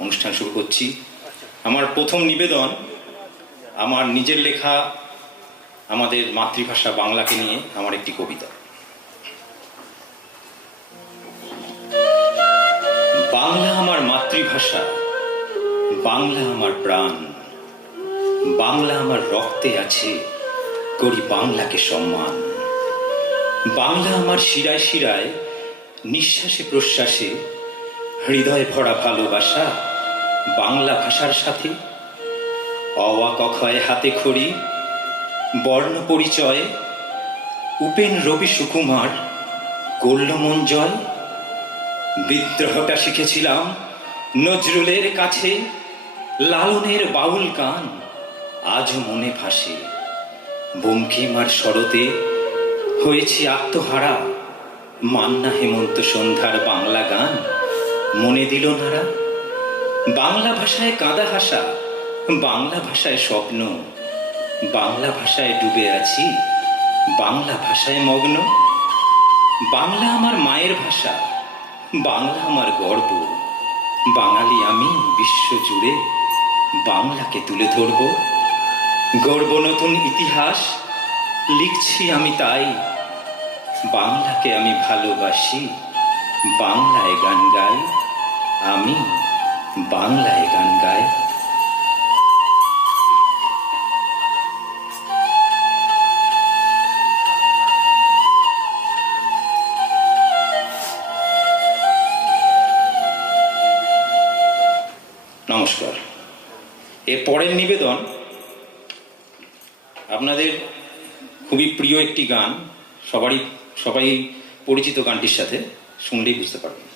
অনুষ্ঠান শুরু করছি। আমার প্রথম নিবেদন আমার নিজের লেখা, আমাদের মাতৃভাষা বাংলাকে নিয়ে আমার একটি কবিতা। বাংলা আমার মাতৃভাষা, বাংলা আমার প্রাণ, বাংলা আমার রক্তে আছে, করি বাংলাকে সম্মান। বাংলা আমার শিরায় শিরায়, নিঃশ্বাসে প্রশ্বাসে হৃদয় ভরা ভালোবাসা বাংলা ভাষার সাথে অওয়া কখয় হাতে খড়ি, বর্ণ পরিচয়, উপেন রবি সুকুমার করল মন জয় বিদ্রোহটা শিখেছিলাম নজরুলের কাছে, লালনের বাউল গান আজও মনে ভাসে। বঙ্কিমার শরতে হয়েছি আত্মহারা মান্না হেমন্ত সন্ধ্যার বাংলা গান। মনে দিল নারা। বাংলা ভাষায় কাঁদা হাসা, বাংলা ভাষায় স্বপ্ন, বাংলা ভাষায় ডুবে আছি, বাংলা ভাষায় মগ্ন। বাংলা আমার মায়ের ভাষা, বাংলা আমার গর্ব। বাঙালি আমি বিশ্ব জুড়ে বাংলাকে তুলে ধরব। গর্ব নতুন ইতিহাস, লিখছি আমি তাই। বাংলাকে আমি ভালোবাসি, বাংলায় গান গাই। আমি বাংলায় গান গাই। নমস্কার। এর পরের নিবেদন আপনাদের খুবই প্রিয় একটি গান, সবারই সবাই পরিচিত গানটির সাথে শুনলেই বুঝতে পারবেন।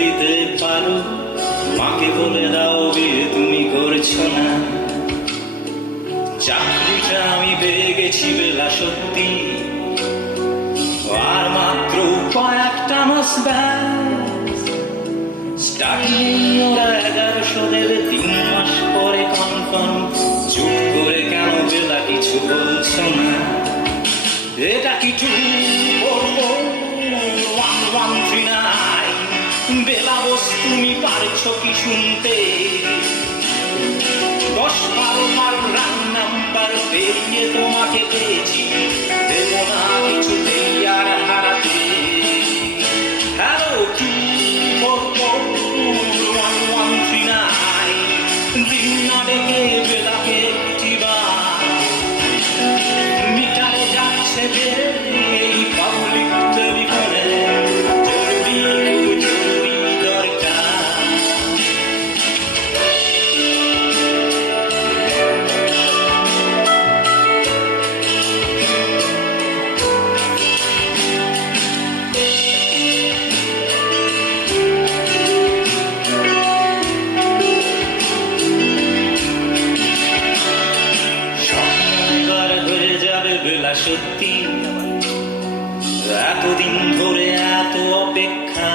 দিতে পারো। মাকে বলে দাও বিয়ে তুমি করছ না। চাকরিটা আমি পেয়ে গেছি বেলা সত্যি। আর মাত্র কয়েকটা মাস স্টার্টিং এগারোশো দেবে, তিন মাস পরে কনফার্ম চুপ করে কেন বেলা কিছু বলছো না? এটা পেরিয়ে তোমাকে সত্যি এতদিন ধরে এত অপেক্ষা।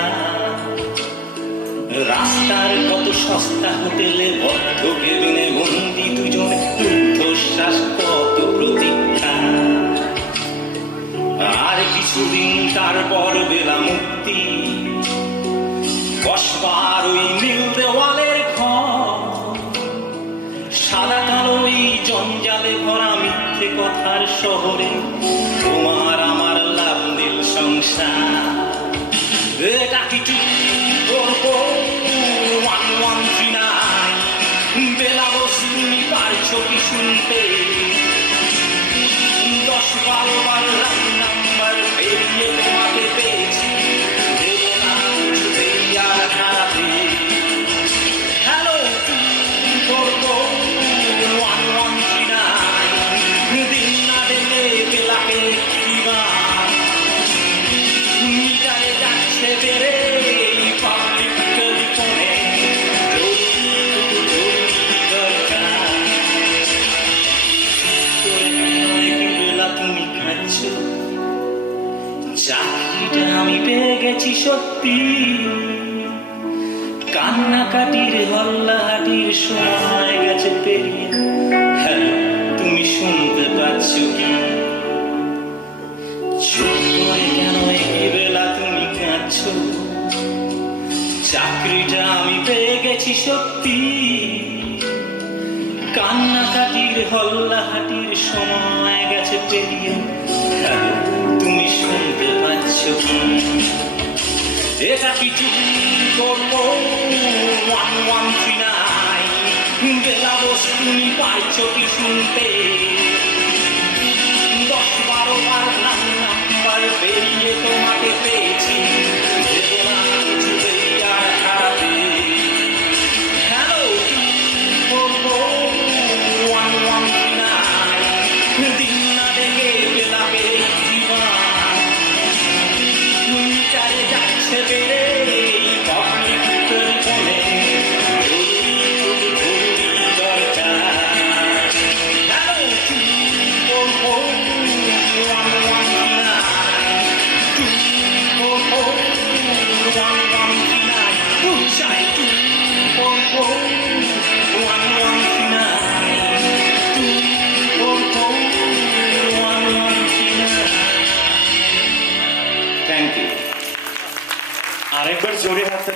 রাস্তার কত সস্তা হোটেলে বদ্ধ কেবিনে বন্দি দুজন কত প্রতীক্ষা। আর কিছুদিন তারপর বেলা মুক্তি। বসবার ওই নীল দেওয়ালের ঘর, সাদা কালো ওই জঞ্জালে ভরা কথার শহরে তোমার আমার লাভ দিল সংসার। সত্যি। কান্নাকাটির হল্লাহাটির সময় গেছে পেরিয়ে। হ্যালো, তুমি শুনতে পাচ্ছ কি? চাকরিটা আমি পেয়ে গেছি সত্যি। কান্নাকাটির হল্লাহাটির সময় গেছে পেরিয়ে। তুমি শুনতে পাচ্ছ কি? এটা কি করব ওয়ান ওয়ান থ্রি নাইন দোষ তুমি পাইছ কি শুনতে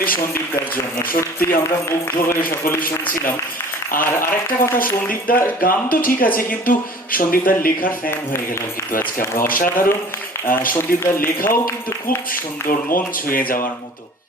সন্দীপদার জন্য। সত্যি আমরা মুগ্ধ হয়ে সকলে শুনছিলাম। আর আরেকটা কথা, সন্দীপদার গান তো ঠিক আছে, কিন্তু সন্দীপদার লেখার ফ্যান হয়ে গেল কিন্তু আজকে আমরা। অসাধারণ সন্দীপদার লেখাও কিন্তু খুব সুন্দর, মন ছুঁয়ে যাওয়ার মতো।